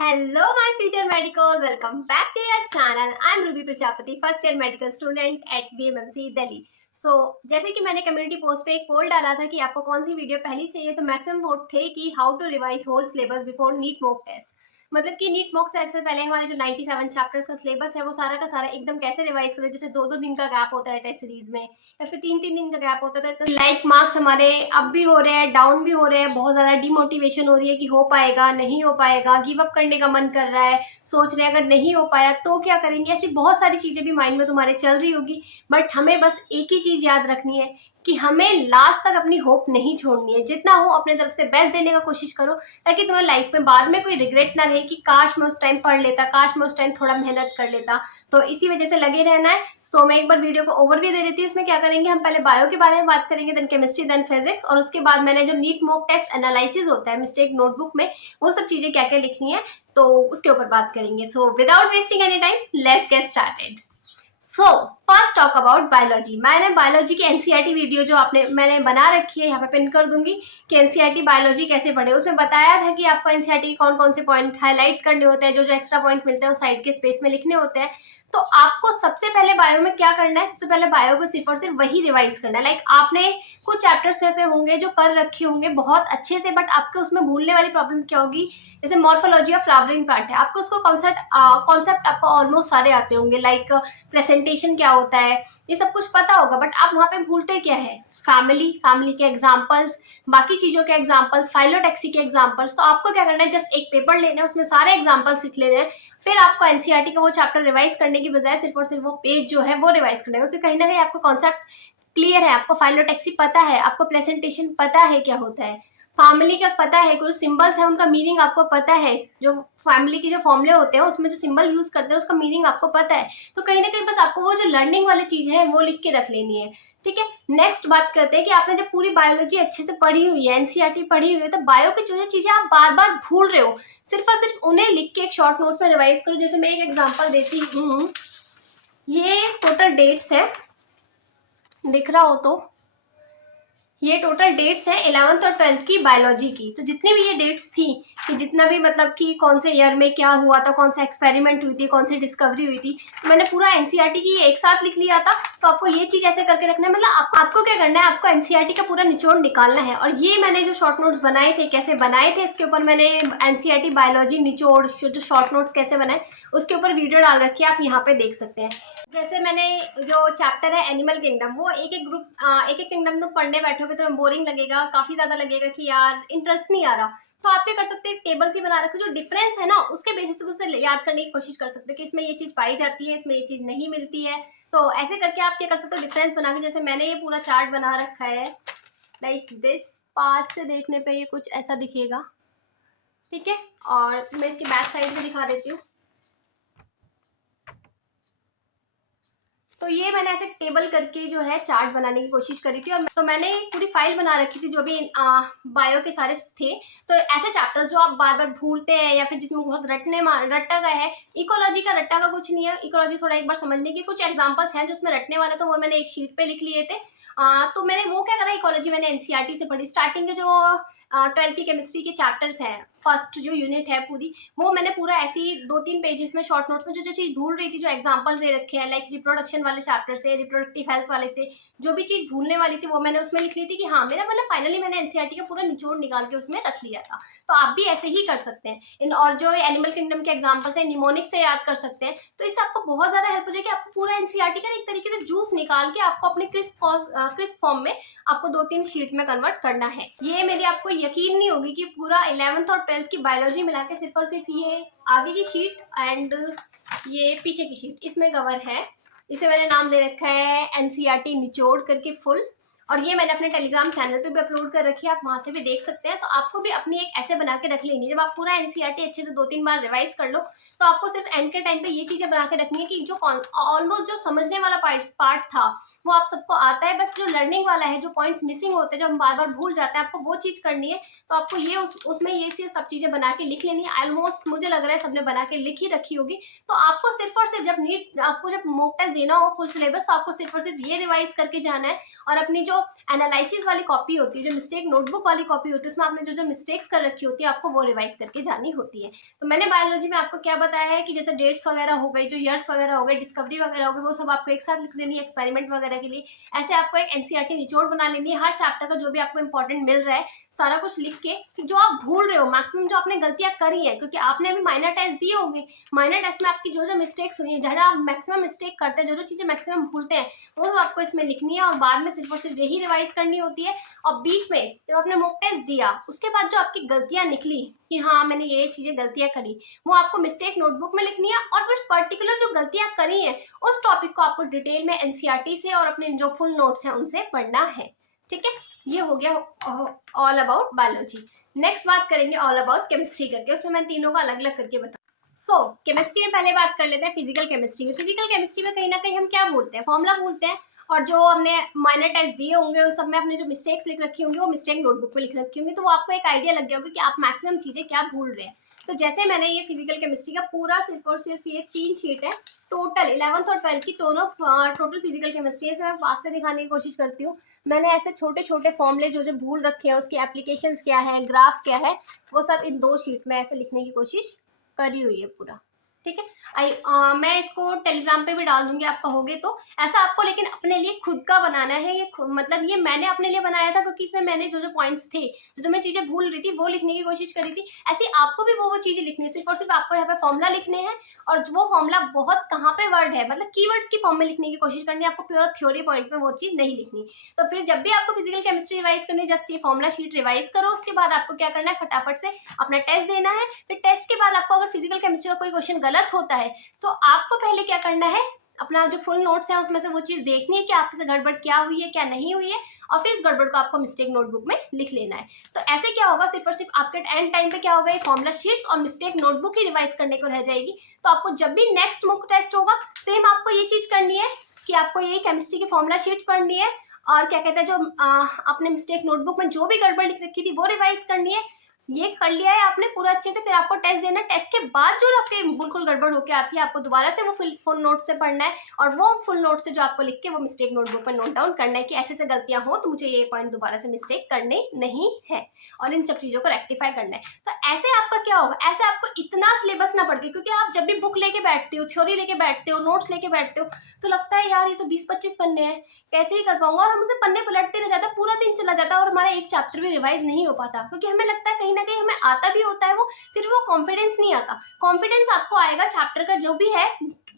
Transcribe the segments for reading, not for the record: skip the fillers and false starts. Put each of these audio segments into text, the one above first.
Hello, my future medicals. Welcome back to your channel. I'm Ruby Prajapati, first year medical student at BMMC Delhi. जैसे कि मैंने community post पे एक पोल डाला था कि आपको कौन सी वीडियो पहली चाहिए, तो मैक्सिमम वोट थे कि how to revise whole syllabus before NEET mock test. मतलब कि नीट मॉक टेस्ट से पहले हमारे जो 97 चैप्टर्स का सिलेबस है वो सारा का सारा एकदम कैसे रिवाइज करें। जैसे 2-2 दिन का गैप होता है टेस्ट सीरीज में, या फिर 3-3 दिन का गैप होता है, तो लाइक मार्क्स हमारे अप भी हो रहे हैं, डाउन भी हो रहे हैं, बहुत ज्यादा डिमोटिवेशन हो रही है कि हो पाएगा नहीं हो पाएगा, गिव अप करने का मन कर रहा है, सोच रहे हैं अगर नहीं हो पाया तो क्या करेंगे। ऐसी बहुत सारी चीजें भी माइंड में तुम्हारे चल रही होगी, बट हमें बस एक ही चीज याद रखनी है कि हमें लास्ट तक अपनी होप नहीं छोड़नी है। जितना हो अपने तरफ से बेस्ट देने का कोशिश करो, ताकि तुम्हें लाइफ में बाद में कोई रिग्रेट ना रहे कि काश मैं उस टाइम पढ़ लेता, काश मैं उस टाइम थोड़ा मेहनत कर लेता। तो इसी वजह से लगे रहना है। मैं एक बार वीडियो को ओवरव्यू दे देती हूँ। इसमें क्या करेंगे, हम पहले बायो के बारे में बात करेंगे, देन केमिस्ट्री, देन फिजिक्स, और उसके बाद मैंने जो नीट मॉक टेस्ट एनालिसिस होता है मिस्टेक नोटबुक में, वो सब चीजें क्या क्या लिखनी है तो उसके ऊपर बात करेंगे। Without wasting any time, let's get started. First talk about biology. मैंने बायोलॉजी की एनसीईआरटी वीडियो जो मैंने बना रखी है, यहाँ पे पिन कर दूंगी कि एनसीईआरटी बायोलॉजी कैसे पढ़े। उसमें बताया था कि आपको एनसीईआरटी के कौन कौन से पॉइंट हाईलाइट करने होते हैं, जो जो एक्स्ट्रा पॉइंट मिलते हैं वो साइड के स्पेस में लिखने होते हैं। तो आपको सबसे पहले बायो में क्या करना है, सबसे पहले बायो को सिर्फ और सिर्फ वही रिवाइज करना है। लाइक आपने कुछ चैप्टर्स ऐसे होंगे जो कर रखे होंगे बहुत अच्छे से, बट आपके उसमें भूलने वाली प्रॉब्लम क्या होगी, जैसे मॉर्फोलॉजी ऑफ फ्लावरिंग प्लांट है, आपको उसको कॉन्सेप्ट आपको ऑलमोस्ट सारे आते होंगे। लाइक प्रेजेंटेशन क्या होता है, ये सब कुछ पता होगा, बट आप वहाँ पे भूलते क्या है, फैमिली के एग्जाम्पल्स, बाकी चीजों के एग्जाम्पल्स, फाइलोटैक्सी के एग्जाम्पल्स। तो आपको क्या करना है, जस्ट एक पेपर लेना है, उसमें सारे एग्जाम्पल्स लिख लेने हैं। फिर आपको एनसीईआरटी का वो चैप्टर रिवाइज करने की बजाय सिर्फ और सिर्फ वो पेज जो है वो रिवाइज करने का, क्योंकि कहीं ना कहीं आपको कॉन्सेप्ट क्लियर है, आपको फाइलोटैक्सी पता है, आपको प्रेजेंटेशन पता है क्या होता है, फैमिली का पता है, कुछ सिंबल्स है उनका मीनिंग आपको पता है, जो फैमिली के जो फॉर्मूले होते हैं उसमें जो सिंबल यूज करते हैं उसका मीनिंग आपको पता है। तो कहीं ना कहीं बस आपको वो जो लर्निंग वाली चीज है वो लिख के रख लेनी है। ठीक है, नेक्स्ट बात करते हैं कि आपने जब पूरी बायोलॉजी अच्छे से पढ़ी हुई है, एनसीईआरटी पढ़ी हुई है, तो बायो की जो जो चीजें आप बार बार भूल रहे हो, सिर्फ और सिर्फ उन्हें लिख के एक शॉर्ट नोट में रिवाइज करो। जैसे मैं एक एग्जाम्पल देती हूँ, ये टोटल डेट्स है, दिख रहा हो तो ये टोटल डेट्स है 11th और 12th की बायोलॉजी की। तो जितनी भी ये डेट्स थी कि जितना भी मतलब कि कौन से ईयर में क्या हुआ था, कौन सा एक्सपेरिमेंट हुई थी, कौन सी डिस्कवरी हुई थी, तो मैंने पूरा एनसीईआरटी की एक साथ लिख लिया था। तो आपको ये चीज ऐसे करके रखना है, मतलब आपको क्या करना है, आपको एनसीईआरटी का पूरा निचोड़ निकालना है। और ये मैंने जो शॉर्ट नोट्स बनाए थे, कैसे बनाए थे, इसके ऊपर मैंने एनसीईआरटी बायोलॉजी निचोड़ जो शॉर्ट नोट्स कैसे बनाए उसके ऊपर वीडियो डाल रखी है, आप यहाँ पे देख सकते हैं। जैसे मैंने जो चैप्टर है एनिमल किंगडम, वो एक एक किंगडम तुम पढ़ने बैठोगे तो बोरिंग लगेगा, काफी ज्यादा लगेगा कि यार इंटरेस्ट नहीं आ रहा। तो आप क्या कर सकते हैं, टेबल्स ही बना रखो, जो डिफरेंस है ना उसके बेसिस पे उसे याद करने की कोशिश कर सकते हो कि इसमें ये चीज पाई जाती है, इसमें ये चीज नहीं मिलती है। तो ऐसे करके आप क्या कर सकते हो, डिफरेंस बना के, जैसे मैंने ये पूरा चार्ट बना रखा है लाइक दिस, पास से देखने पे ये कुछ ऐसा दिखेगा। ठीक है, और मैं इसकी बैक साइड भी दिखा देती हूँ। तो ये मैंने ऐसे टेबल करके जो है चार्ट बनाने की कोशिश करी थी, और तो मैंने एक पूरी फाइल बना रखी थी जो भी बायो के सारे थे। तो ऐसे चैप्टर जो आप बार बार भूलते हैं या फिर जिसमें बहुत रट्टा गया है, इकोलॉजी का रट्टा का कुछ नहीं है। इकोलॉजी थोड़ा एक बार समझने की, कुछ एग्जाम्पल्स हैं जो उसमें रटने वाले, तो वो मैंने एक शीट पे लिख लिए थे। तो मैंने वो क्या करा, इकोलॉजी मैंने एनसीईआरटी से पढ़ी। स्टार्टिंग के जो 12th की केमिस्ट्री के चैप्टर्स हैं, फर्स्ट जो यूनिट है पूरी, वो मैंने पूरा ऐसे ही 2-3 पेजेस में शॉर्ट नोट्स में जो जो चीज भूल रही थी, जो एग्जांपल्स दे रखे हैं, लाइक रिप्रोडक्शन वाले चैप्टर से, रिप्रोडक्टिव हेल्थ वाले से, जो भी चीज भूलने वाली थी वो मैंने उसमें लिख ली थी कि हाँ मेरा मतलब फाइनली मैंने एनसीईआरटी का पूरा निचोड़ निकाल के उसमें रख लिया था। तो आप भी ऐसे ही कर सकते हैं। और जो एनिमल किंगडम के एग्जाम्पल्स है, निमोनिक से याद कर सकते हैं। तो इससे आपको बहुत ज्यादा हेल्प हो जाएगी। आपको पूरा एनसीईआरटी का एक तरीके से जूस निकाल के आपको अपने क्रिस्प फॉर्म में आपको 2-3 शीट में कन्वर्ट करना है। ये मेरी आपको यकीन नहीं होगी कि पूरा 11th और 12th की बायोलॉजी मिला के सिर्फ और सिर्फ ये आगे की शीट एंड ये पीछे की शीट इसमें कवर है। इसे मैंने नाम दे रखा है एनसीईआरटी निचोड़ करके फुल, और ये मैंने अपने टेलीग्राम चैनल पे भी अपलोड कर रखी है, आप वहां से भी देख सकते हैं। तो आपको भी अपनी एक ऐसे बना के रख लेनी है। जब आप पूरा एनसीईआरटी अच्छे से 2-3 बार रिवाइज कर लो, तो आपको सिर्फ एंड के टाइम पे ये चीजें बना के रखनी है कि जो ऑलमोस्ट जो समझने वाला पार्ट था वो आप सबको आता है, बस जो लर्निंग वाला है, जो पॉइंट्स मिसिंग होते हैं, जो हम बार बार भूल जाते हैं, आपको वो चीज करनी है। तो आपको ये उसमें ये चीज सब चीजें बना के लिख लेनी है। ऑलमोस्ट मुझे लग रहा है सबने बना के लिख ही रखी होगी। तो आपको सिर्फ और सिर्फ आपको जब मॉक टेस्ट देना हो फुल सिलेबस, तो आपको सिर्फ और सिर्फ ये रिवाइज करके जाना है, और अपनी जो जो एनालिसिस वाली कॉपी होती है, जो मिस्टेक नोटबुक वाली कॉपी होती है, उसमें आपने जो जो मिस्टेक्स कर रखी होती है आपको वो रिवाइज करके जानी होती है। तो मैंने बायोलॉजी में आपको क्या बताया है कि जैसे डेट्स वगैरह हो गई, जो ईयर्स वगैरह हो गए, डिस्कवरी वगैरह हो गई, वो सब आपको एक साथ लिख देनी है एक्सपेरिमेंट वगैरह के लिए। ऐसे आपको एक एनसीईआरटी निचोड़ बना लेनी है, हर चैप्टर का जो भी आपको इंपॉर्टेंट मिल रहा है सारा कुछ लिख के, जो आप भूल रहे हो मैक्सिमम जो आपने गलतियां करी है, क्योंकि आपने अभी माइनर टेस्ट दिए होंगे, माइनर टेस्ट में आपकी जो जो मिस्टेक्स हुई है, जहाँ आप मैक्सिमम मिस्टेक करते हैं, जो जो चीजें मैक्सिमम भूलते हैं, वो सब आपको इसमें लिखनी है और बाद में सिर्फ और सिर्फ यही रिवाइज करनी होती है। और बीच में जब आपने मॉक टेस्ट दिया उसके बाद जो आपकी गलतियां निकली कि हाँ मैंने ये चीजें गलतियां करी, वो आपको मिस्टेक नोटबुक में लिखनी है और फिर पर्टिकुलर जो गलतियां करी हैं उस टॉपिक को आपको डिटेल में एनसीईआरटी से और अपने जो फुल नोट्स हैं उनसे पढ़ना है। ठीक है, ये हो गया ऑल अबाउट बायोलॉजी। नेक्स्ट बात करेंगे ऑल अबाउट केमिस्ट्री करके, उसमें मैं तीनों को अलग अलग करके बता। केमिस्ट्री में पहले बात कर लेते हैं फिजिकल केमिस्ट्री में। फिजिकल केमिस्ट्री में कहीं ना कहीं हम क्या भूलते हैं, फॉर्मूला भूलते हैं, और जो हमने माइनर टेस्ट दिए होंगे उस सब में अपने जो मिस्टेक्स लिख रखी होंगी वो मिस्टेक नोटबुक में लिख रखी होंगी, तो वो आपको एक आइडिया लग गया होगा कि आप मैक्सिमम चीजें क्या भूल रहे हैं। तो जैसे मैंने ये फिजिकल केमिस्ट्री का पूरा सिर्फ और सिर्फ ये 3 शीट है, टोटल 11th और 12th की दोनों टोटल फिजिकल केमिस्ट्री है, मैं पास से दिखाने की कोशिश करती हूँ। मैंने ऐसे छोटे छोटे फॉर्मूले जो जो भूल रखे हैं, उसकी एप्लीकेशंस क्या है, ग्राफ क्या है, वो सब इन 2 शीट में ऐसे लिखने की कोशिश करी हुई है पूरा। ठीक है, मैं इसको टेलीग्राम पे भी डाल दूंगी, आप कहोगे तो। ऐसा आपको लेकिन अपने लिए खुद का बनाना है, ये मतलब ये मैंने अपने लिए बनाया था क्योंकि इसमें मैंने जो जो पॉइंट्स थे, जो मैं चीजें भूल रही थी वो लिखने की कोशिश करी थी। ऐसे आपको भी वो चीजें लिखनी है, सिर्फ और सिर्फ आपको यहाँ पे फॉर्मूला लिखने हैं, और वो फॉर्मूला बहुत कहाँ पे वर्ड है, मतलब कीवर्ड्स की फॉर्म में लिखने की कोशिश करनी है, आपको प्योर थ्योरी पॉइंट में वो चीज नहीं लिखनी। तो फिर जब भी आपको फिजिकल केमिस्ट्री रिवाइज करनी है, जस्ट ये फॉर्मूला शीट रिवाइज करो, उसके बाद आपको क्या करना है, फटाफट से अपना टेस्ट देना है। फिर टेस्ट के बाद आपको अगर फिजिकल केमिस्ट्री का कोई क्वेश्चन गलत होता है तो आपको पहले क्या करना है, अपना जो फुल नोट्स है उसमें से वो चीज देखनी है कि आपसे गड़बड़ क्या हुई है क्या नहीं हुई है, और फिर इस गड़बड़ को आपको मिस्टेक नोटबुक में लिख लेना है। तो ऐसे क्या होगा, सिर्फ और सिर्फ आपके एंड टाइम पे क्या होगा, ये फॉर्मूला शीट्स और मिस्टेक नोटबुक ही रिवाइज करने को रह जाएगी। तो आपको जब भी नेक्स्ट मॉक टेस्ट होगा सेम आपको ये चीज करनी है कि आपको यही केमिस्ट्री की फॉर्मूला शीट्स पढ़नी है, और क्या कहते हैं जो अपने मिस्टेक नोटबुक में जो भी गड़बड़ लिख रखी थी वो रिवाइज करनी है। ये कर लिया है आपने पूरा अच्छे से, फिर आपको टेस्ट देना है। टेस्ट के बाद जो आपके बिल्कुल गड़बड़ होकर आती है आपको दोबारा से वो फुल नोट से पढ़ना है, और वो फुल नोट से जो आपको लिख के वो मिस्टेक नोटबुक पर नोट डाउन करना है कि ऐसे गलतियां हो तो मुझे ये पॉइंट दोबारा से मिस्टेक करने नहीं है, और इन सब चीजों को रेक्टिफाई करना है। तो ऐसे आपका क्या होगा, ऐसे आपको इतना सिलेबस ना पड़ती, क्योंकि आप जब भी बुक लेके बैठते हो, थ्योरी लेके बैठते हो, नोट्स लेके बैठते हो, तो लगता है यार ये तो 20-25 पन्ने हैं, कैसे ही कर पाऊंगा, और हम उसे पन्ने पलटते रह जाता है, पूरा दिन चला जाता है और हमारा एक चैप्टर भी रिवाइज नहीं हो पाता, क्योंकि हमें लगता है कहीं ना कहीं हमें आता भी होता है वो, फिर वो कॉन्फिडेंस नहीं आता। कॉन्फिडेंस आपको आएगा चैप्टर का जो भी है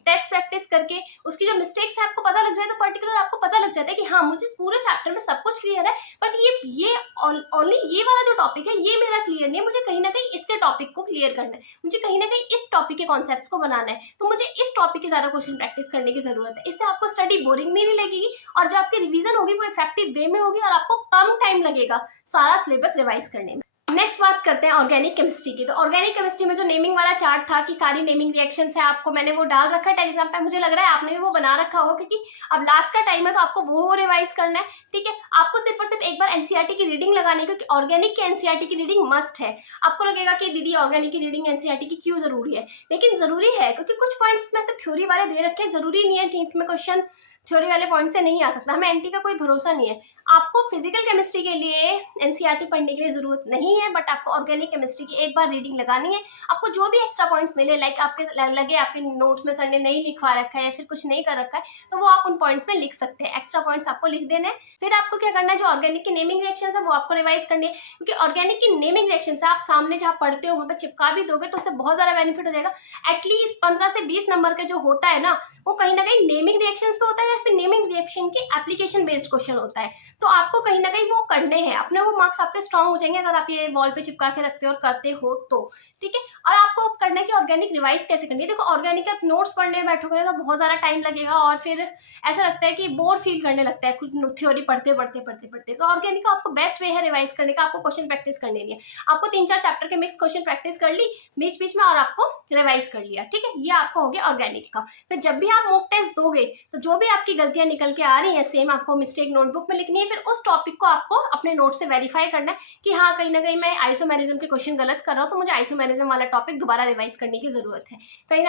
टेस्ट प्रैक्टिस करके, उसकी जो मिस्टेक्स है आपको पता लग जाए, तो पर्टिकुलर आपको पता लग जाता है कि हाँ मुझे पूरे चैप्टर में सब कुछ क्लियर है, बट ये ओनली ये वाला जो टॉपिक है ये मेरा क्लियर नहीं है, मुझे कहीं ना कहीं इसके टॉपिक को क्लियर करना है, मुझे कहीं ना कहीं इस टॉपिक के कॉन्सेप्ट्स को बनाना है, तो मुझे इस टॉपिक के ज्यादा क्वेश्चन प्रैक्टिस करने की जरूरत है। इससे आपको स्टडी बोरिंग भी नहीं लगेगी, और जो आपकी रिवीजन होगी वो इफेक्टिव वे में होगी, और आपको कम टाइम लगेगा सारा सिलेबस रिवाइज करने में। नेक्स्ट बात करते हैं ऑर्गेनिक केमिस्ट्री की। तो ऑर्गेनिक केमिस्ट्री में जो नेमिंग वाला चार्ट था कि सारी नेमिंग रिएक्शंस है, आपको मैंने वो डाल रखा है टेलीग्राम पे, मुझे लग रहा है आपने भी वो बना रखा होगा, क्योंकि अब लास्ट का टाइम है तो आपको वो रिवाइज करना है। ठीक है, आपको सिर्फ और सिर्फ एक बार एनसीईआरटी की रीडिंग लगानी है, क्योंकि ऑर्गेनिक की एनसीईआरटी की रीडिंग मस्ट है। आपको लगेगा कि दीदी ऑर्गेनिक की रीडिंग एनसीईआरटी की क्यों जरूरी है, लेकिन जरूरी है क्योंकि कुछ पॉइंट्स में से थ्योरी वाले दे रखे हैं, जरूरी नहीं है नीट में क्वेश्चन थ्योरी वाले पॉइंट से नहीं आ सकता, हमें एनटी का कोई भरोसा नहीं है। आपको फिजिकल केमिस्ट्री के लिए एनसीईआरटी पढ़ने के लिए जरूरत नहीं है, बट आपको ऑर्गेनिक केमिस्ट्री की एक बार रीडिंग लगानी है। आपको जो भी एक्स्ट्रा पॉइंट्स मिले, लाइक आपके लगे आपके नोट्स में सर ने नहीं लिखवा रखा है, फिर कुछ नहीं कर रखा है, तो वो आप उन पॉइंट्स में लिख सकते हैं, एक्स्ट्रा पॉइंट्स आपको लिख देने हैं। फिर आपको क्या करना है, जो ऑर्गेनिक की नेमिंग रिएक्शन है वो आपको रिवाइज करनी है, क्योंकि ऑर्गेनिक की नेमिंग रिएक्शन से आप सामने जहाँ पढ़ते हो वहाँ पर चिपका भी दोगे तो उससे बहुत ज्यादा बेनिफिट हो जाएगा। एटलीस्ट 15 से 20 नंबर का जो होता है ना, वो कहीं ना कहीं नेमिंग रिएक्शंस पे होता है, या फिर नेमिंग रिएक्शन की एप्लीकेशन बेस्ड क्वेश्चन होता है, तो आपको कहीं ना कहीं वो करने हैं, अपने वो मार्क्स आपके स्ट्रांग हो जाएंगे अगर आप ये वॉल पे चिपका के रखते हो और करते हो तो। ठीक है, और आपको करना है कि ऑर्गेनिक रिवाइज कैसे करनी है। देखो ऑर्गेनिक का नोट्स पढ़ने बैठोगे तो बहुत सारा टाइम लगेगा, और फिर ऐसा लगता है कि बोर फील करने लगता है कुछ थ्योरी पढ़ते पढ़ते पढ़ते पढ़ते। तो ऑर्गेनिक का आपको बेस्ट वे है रिवाइज करने का, आपको क्वेश्चन प्रैक्टिस करने लिए आपको 3-4 चैप्टर के मिक्स क्वेश्चन प्रैक्टिस कर ली बीच बीच में, और आपको रिवाइज कर लिया। ठीक है, ये आपको हो गया ऑर्गेनिक का। फिर जब भी आप मॉक टेस्ट दोगे तो जो भी आपकी गलतियां निकल के आ रही है सेम आपको मिस्टेक नोटबुक में लिखनी है, फिर उस टॉपिक को आपको अपने नोट से वेरीफाई करना है कि हाँ कहीं ना कहीं मैं आइसोमेरिज्म के क्वेश्चन गलत कर रहा हूँ, तो मुझे आइसोमेरिज्म वाला टॉपिक दोबारा रिवाइज करने की जरूरत है। कहीं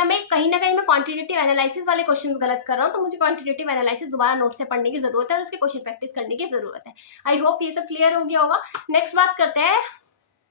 ना कहीं मैं क्वांटिटेटिव एनालिसिस वाले क्वेश्चंस गलत कर रहा हूँ, तो मुझे क्वांटिटेटिव एनालिसिस दोबारा नोट से पढ़ने की जरूरत है और उसके क्वेश्चन प्रैक्टिस करने की जरूरत है। आई होप ये सब क्लियर हो गया होगा। नेक्स्ट बात करते हैं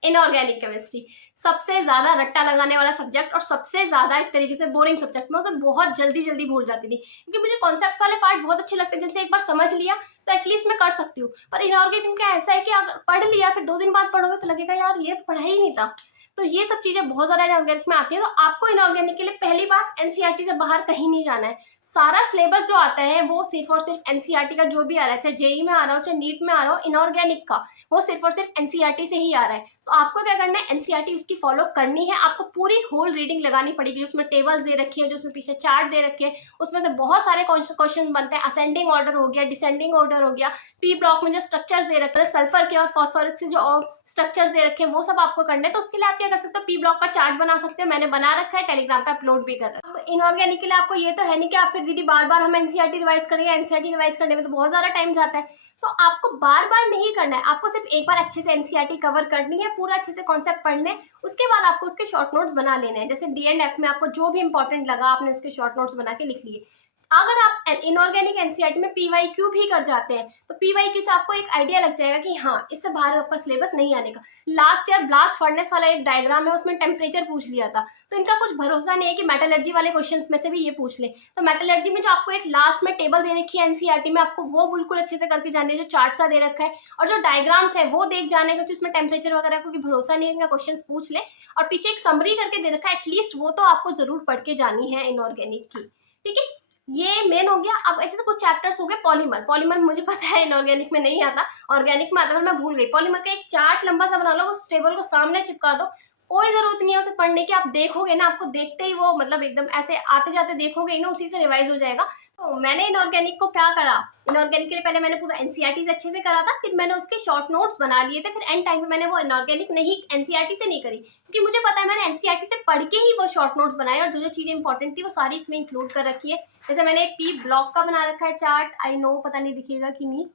इनऑर्गेनिक केमिस्ट्री। सबसे ज्यादा रट्टा लगाने वाला सब्जेक्ट और सबसे ज्यादा एक तरीके से बोरिंग सब्जेक्ट। मैं उसे बहुत जल्दी जल्दी भूल जाती थी क्योंकि मुझे कॉन्सेप्ट वाले पार्ट बहुत अच्छे लगते हैं, जिनसे एक बार समझ लिया तो एटलीस्ट मैं कर सकती हूँ। पर इनऑर्गेनिक का ऐसा है कि अगर पढ़ लिया फिर 2 दिन बाद पढ़ोगे तो लगेगा यार ये पढ़ा ही नहीं था। तो ये सब चीजें बहुत ज्यादा इनऑर्गेनिक में आती है। तो आपको इनऑर्गेनिक के लिए पहली बात एनसीईआरटी से बाहर कहीं नहीं जाना है। सारा सिलेबस जो आता है वो सिर्फ और सिर्फ एनसीईआरटी का जो भी आ रहा है, चाहे जेई में आ रहा हो चाहे नीट में आ रहा हो, इनऑर्गेनिक का वो सिर्फ और सिर्फ एनसीईआरटी से ही आ रहा है। तो आपको क्या करना है, एनसीईआरटी उसकी फॉलो करनी है। आपको पूरी होल रीडिंग लगानी पड़ेगी, जिसमें टेबल्स दे रखी है, जो उसमें पीछे चार्ट दे रखे हैं, उसमें से बहुत सारे क्वेश्चन बनते हैं। असेंडिंग ऑर्डर हो गया, डिसेंडिंग ऑर्डर हो गया, पी ब्लॉक में जो स्ट्रक्चर्स दे रखे हैं, सल्फर के और फॉस्फोरिक से जो स्ट्रक्चर्स दे रखे हैं, वो सब आपको करना है। तो उसके लिए आप क्या कर सकते हो, पी ब्लॉक का चार्ट बना सकते हो। मैंने बना रखा है, टेलीग्राम पे अपलोड भी कर रहा है। इनऑर्गेनिक के लिए आपको ये तो है नहीं कि आप फिर दीदी बार बार हम एनसीईआरटी रिवाइज करेंगे, एनसीईआरटी रिवाइज करने में तो बहुत ज्यादा टाइम जाता है। तो आपको बार बार नहीं करना है, आपको सिर्फ एक बार अच्छे से एनसीईआरटी कवर करनी है, पूरा अच्छे से कॉन्सेप्ट पढ़ने। उसके बाद आपको उसके शॉर्ट नोट्स बना लेने हैं। जैसे डी एंड एफ में आपको जो भी इंपॉर्टेंट लगा आपने उसके शॉर्ट नोट्स बना के लिख लिए। अगर आप इनऑर्गेनिक एनसीईआरटी में पीवाईक्यू भी कर जाते हैं तो पीवाईक्यू से आपको एक आइडिया लग जाएगा कि हाँ इससे बाहर आपका सिलेबस नहीं आने का। लास्ट ईयर ब्लास्ट फर्नेस वाला एक डायग्राम है, उसमें टेम्परेचर पूछ लिया था। तो इनका कुछ भरोसा नहीं है कि मेटलर्जी वाले क्वेश्चंस में से भी ये पूछ ले। तो मेटलर्जी में जो आपको एक लास्ट में टेबल दे रखी है एनसीईआरटी में, आपको वो बिल्कुल अच्छे से करके जाने, जो चार्ट सा दे रखा है और जो डायग्राम्स है वो देख जाने, क्योंकि उसमें टेम्परेचर वगैरह क्योंकि भरोसा नहीं है इनका क्वेश्चन पूछ ले। और पीछे एक समरी करके दे रखा है, एटलीस्ट वो तो आपको जरूर पढ़ के जानी है इनऑर्गेनिक की। ठीक है, ये मेन हो गया। अब ऐसे तो कुछ चैप्टर्स हो गए। पॉलीमर, पॉलीमर मुझे पता है इनऑर्गेनिक में नहीं आता, ऑर्गेनिक में आता है, मैं भूल गई। पॉलीमर का एक चार्ट लंबा सा बना लो, उस टेबल को सामने चिपका दो, कोई जरूरत नहीं है उसे पढ़ने की। आप देखोगे ना, आपको देखते ही वो मतलब एकदम ऐसे आते जाते देखोगे ना, उसी से रिवाइज हो जाएगा। तो मैंने इनऑर्गेनिक को क्या करा, इनऑर्गेनिक के लिए पहले मैंने पूरा एनसीईआरटी से अच्छे से करा था, फिर मैंने उसके शॉर्ट नोट्स बना लिए थे। फिर एंड टाइम में मैंने वो इनऑर्गेनिक नहीं एनसीईआरटी से नहीं करी, क्योंकि मुझे पता है मैंने एनसीईआरटी से पढ़ के ही वो शॉर्ट नोट्स बनाए और जो जो चीजें इंपॉर्टेंट थी वो सारी इसमें इंक्लूड कर रखी है। जैसे मैंने पी ब्लॉक का बना रखा है चार्ट, आई नो पता नहीं दिखेगा कि नहीं,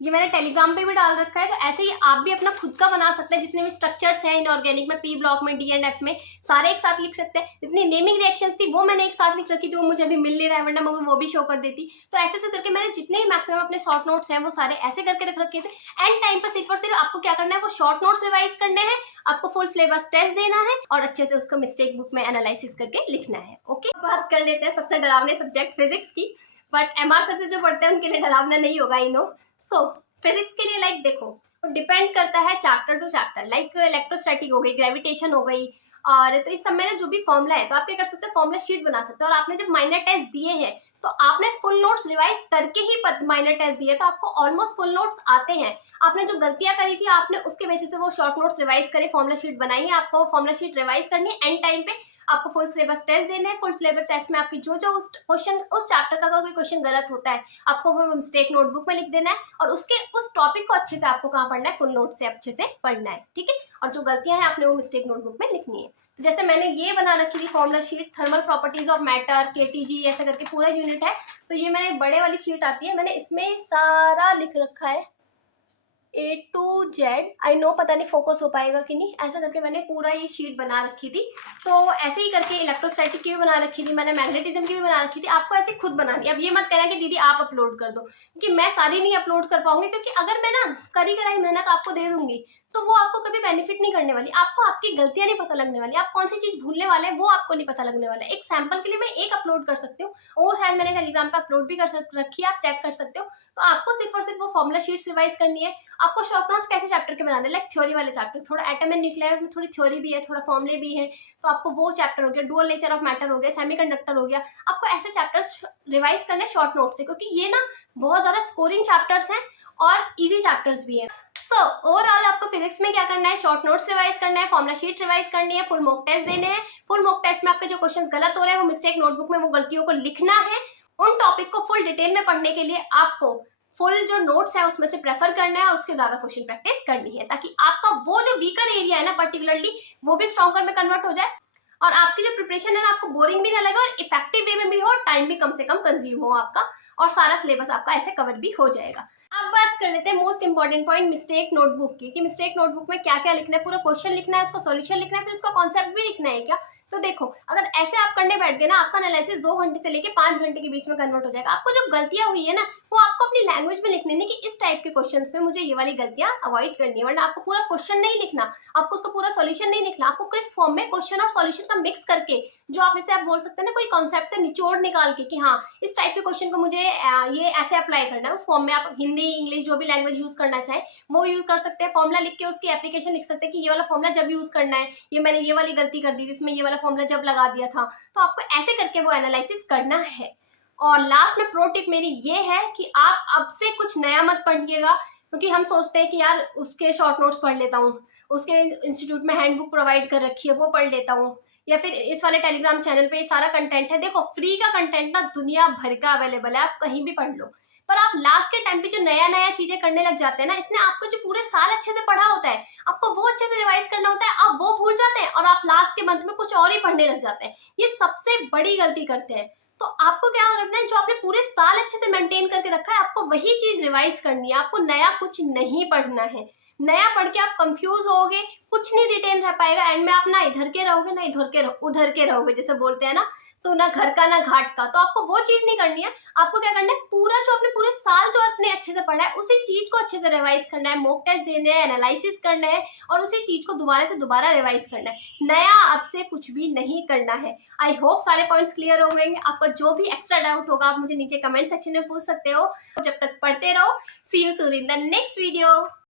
ये मैंने टेलीग्राम पे भी डाल रखा है। तो ऐसे ही आप भी अपना खुद का बना सकते हैं। जितने भी स्ट्रक्चर्स हैं इनऑर्गेनिक में, पी ब्लॉक में, डी एंड एफ में, सारे एक साथ लिख सकते हैं। जितनी नेमिंग रिएक्शंस थी वो मैंने एक साथ लिख रखी थी, वो मुझे अभी मिल नहीं रहा है, वरना मैं वो भी शो कर देती। तो ऐसे से करके मैंने जितने भी मैक्सिमम अपने शॉर्ट नोट्स हैं वो सारे ऐसे करके रख रखे थे। एंड टाइम पर सिर्फ और सिर्फ आपको क्या करना है, वो शॉर्ट नोट्स रिवाइज करने हैं, आपको फुल सिलेबस टेस्ट देना है और अच्छे से उसको मिस्टेक बुक में एनालिसिस करके लिखना है। ओके, बात कर लेते हैं सबसे डरावने सब्जेक्ट फिजिक्स की। बट एमआर सर से जो पढ़ते हैं उनके लिए डरावना नहीं होगा, आई नो। सो फिजिक्स के लिए लाइक देखो, तो डिपेंड करता है chapter two chapter. Like electrostatic हो गई, ग्रेविटेशन हो गई, और तो इस सब में जो भी फॉर्मूला है तो आप क्या कर सकते हो, फॉर्मूला शीट बना सकते हो। और आपने जब माइनर टेस्ट दिए हैं तो आपने फुल नोट्स रिवाइज करके ही माइनर टेस्ट दिए, तो आपको ऑलमोस्ट फुल नोट्स आते हैं। आपने जो गलतियां करी थी आपने उसके बेसिस से वो शॉर्ट नोट्स रिवाइज करे, फॉर्मूला शीट बनाई है, आपको फॉर्मूला शीट रिवाइज करनी है। एंड टाइम पे आपको फुल सिलेबस टेस्ट देने हैं। फुल सिलेबस टेस्ट में आपकी जो जो उस क्वेश्चन उस चैप्टर का अगर कोई क्वेश्चन गलत होता है आपको वो मिस्टेक नोटबुक में लिख देना है और उसके उस टॉपिक को अच्छे से आपको कहाँ पढ़ना है, फुल नोट से अच्छे से पढ़ना है। ठीक है, और जो गलतियां हैं आपने वो मिस्टेक नोटबुक में लिखनी है। तो जैसे मैंने ये बना रखी थी formula sheet, thermal properties of matter, KTG, ऐसा करके पूरा यूनिट है। तो ये मैंने बड़े वाली शीट आती है, मैंने इसमें सारा लिख रखा है A to Z। I know पता नहीं फोकस हो पाएगा कि नहीं, ऐसा करके मैंने पूरा ये शीट बना रखी थी। तो ऐसे ही करके इलेक्ट्रोस्टैटिक की भी बना रखी थी मैंने, मैग्नेटिज्म की भी बना रखी थी। आपको ऐसे खुद बनानी है। अब ये मत कहना कि दीदी आप अपलोड कर दो, क्योंकि मैं सारी नहीं अपलोड कर पाऊंगी, क्योंकि अगर मैं ना करी कराई मेहनत आपको दे दूंगी तो वो आपको कभी बेनिफिट नहीं करने वाली। आपको आपकी गलतियां नहीं पता लगने वाली, आप कौन सी चीज भूलने वाले हैं वो आपको नहीं पता लगने वाला। एक सैंपल के लिए मैं एक अपलोड कर सकती हूँ, वो शायद मैंने टेलीग्राम पे अपलोड भी कर रखी है, आप चेक कर सकते हो। तो आपको सिर्फ और सिर्फ वो फॉर्मुला शीट्स रिवाइज करनी है। आपको शॉर्ट नोट्स कैसे चैप्टर के बनाने, लाइक थ्योरी वाले चैप्टर, थोड़ा एटम एंड न्यूक्लियर है, उसमें थोड़ी थ्योरी भी है, थोड़ा फॉर्मुले भी है। तो आपको वो चैप्टर हो गया, डुअल नेचर ऑफ मैटर हो गया, सेमीकंडक्टर हो गया। आपको ऐसे चैप्टर्स रिवाइज करने शॉर्ट नोट से, क्योंकि ये ना बहुत ज्यादा स्कोरिंग चैप्टर्स हैं और इजी चैप्टर्स भी हैं। सो ओवरऑल आपको फिजिक्स में क्या करना है, शॉर्ट नोट्स रिवाइज करना है, फॉर्मुला शीट रिवाइज करनी है, फुल मॉक टेस्ट देने हैं। फुल मॉक टेस्ट में आपके जो क्वेश्चंस गलत हो रहे हैं वो मिस्टेक नोटबुक में वो गलतियों को लिखना है। उन टॉपिक को फुल डिटेल में पढ़ने के लिए आपको फुल जो नोट्स है उसमें से प्रेफर करना है और उसके ज्यादा क्वेश्चन प्रैक्टिस करनी है, ताकि आपका वो जो वीकर एरिया है ना पर्टिकुलरली वो भी स्ट्रॉन्गर में कन्वर्ट हो जाए और आपकी जो प्रिपरेशन है ना आपको बोरिंग भी ना लगे और इफेक्टिव वे में भी हो, टाइम भी कम से कम कंज्यूम हो आपका, और सारा सिलेबस आपका ऐसे कवर भी हो जाएगा। अब बात कर लेते हैं most important point mistake notebook की, कि मिस्टेक नोटबुक में क्या क्या लिखना है। पूरा क्वेश्चन लिखना है, उसका सॉल्यूशन लिखना है, फिर उसका कॉन्सेप्ट भी लिखना है क्या? तो देखो, अगर ऐसे आप करने बैठ गए ना, आपका एनालिसिस 2 घंटे से लेके 5 घंटे के बीच में कन्वर्ट हो जाएगा। आपको जो गलतियां हुई है ना, वो आपको अपनी लैंग्वेज में लिखनी है कि इस टाइप के क्वेश्चन में मुझे ये वाली गलतियां अवॉइड करनी है। वरना आपको पूरा क्वेश्चन नहीं लिखना, आपको उसका पूरा सॉल्यूशन नहीं लिखना, आपको क्रिस्प फॉर्म में क्वेश्चन और सॉल्यूशन का मिक्स करके, जो आप इसे आप बोल सकते हैं ना, कोई कॉन्सेप्ट से निचोड़ निकाल के कि हाँ, इस टाइप के क्वेश्चन को मुझे ये ऐसे अप्लाई करना है, उस फॉर्म में आप हिंदी इंग्लिश जो भी लैंग्वेज यूज करना चाहे वो यूज कर सकते हैं। फॉर्मुला लिख के उसकी एप्लीकेशन लिख सकते हैं कि ये वाला फॉर्मुला जब यूज करना है, ये मैंने ये वाली गलती कर दी थी, इसमें ये वाला फॉर्मुला जब लगा दिया था। तो आपको ऐसे करके वो एनालिसिस करना है। और लास्ट में प्रो टिप मेरी ये है कि आप अब से कुछ नया मत पढ़िएगा, क्योंकि हम सोचते हैं कि यार उसके शॉर्ट नोट्स पढ़ लेता हूँ, उसके इंस्टीट्यूट में हैंडबुक प्रोवाइड कर रखी है वो पढ़ लेता हूँ, या फिर इस वाले टेलीग्राम चैनल पे ये सारा कंटेंट है। देखो, फ्री का कंटेंट ना दुनिया भर का अवेलेबल है, आप कहीं भी पढ़ लो। पर आप लास्ट के टाइम पे जो नया नया चीजें करने लग जाते हैं ना, इसने आपको जो पूरे साल अच्छे से पढ़ा होता है, आपको वो अच्छे से रिवाइज करना होता है, आप वो भूल जाते हैं और आप लास्ट के मंथ में कुछ और ही पढ़ने लग जाते हैं। ये सबसे बड़ी गलती करते हैं। तो आपको क्या करना है, जो आपने पूरे साल अच्छे से मेंटेन करके रखा है, आपको वही चीज रिवाइज करनी है। आपको नया कुछ नहीं पढ़ना है। नया पढ़ के आप कंफ्यूज होगे, कुछ नहीं रिटेन रह पाएगा, एंड में आप ना इधर के रहोगे ना उधर के रहोगे, जैसे बोलते हैं ना, तो ना घर का ना घाट का। तो आपको वो चीज नहीं करनी है। आपको क्या करना है, पूरा जो आपने पूरे साल जो आपने अच्छे से पढ़ा है, उसी चीज को अच्छे से रिवाइज करना है, मॉक टेस्ट देने हैं, एनालिसिस करना है, और उसी चीज को दोबारा से दोबारा रिवाइज करना है। नया अब से कुछ भी नहीं करना है। आई होप सारे पॉइंट्स क्लियर हो गए। आपका जो भी एक्स्ट्रा डाउट होगा आप मुझे नीचे कमेंट सेक्शन में पूछ सकते हो। जब तक पढ़ते रहो। See you soon in the next video.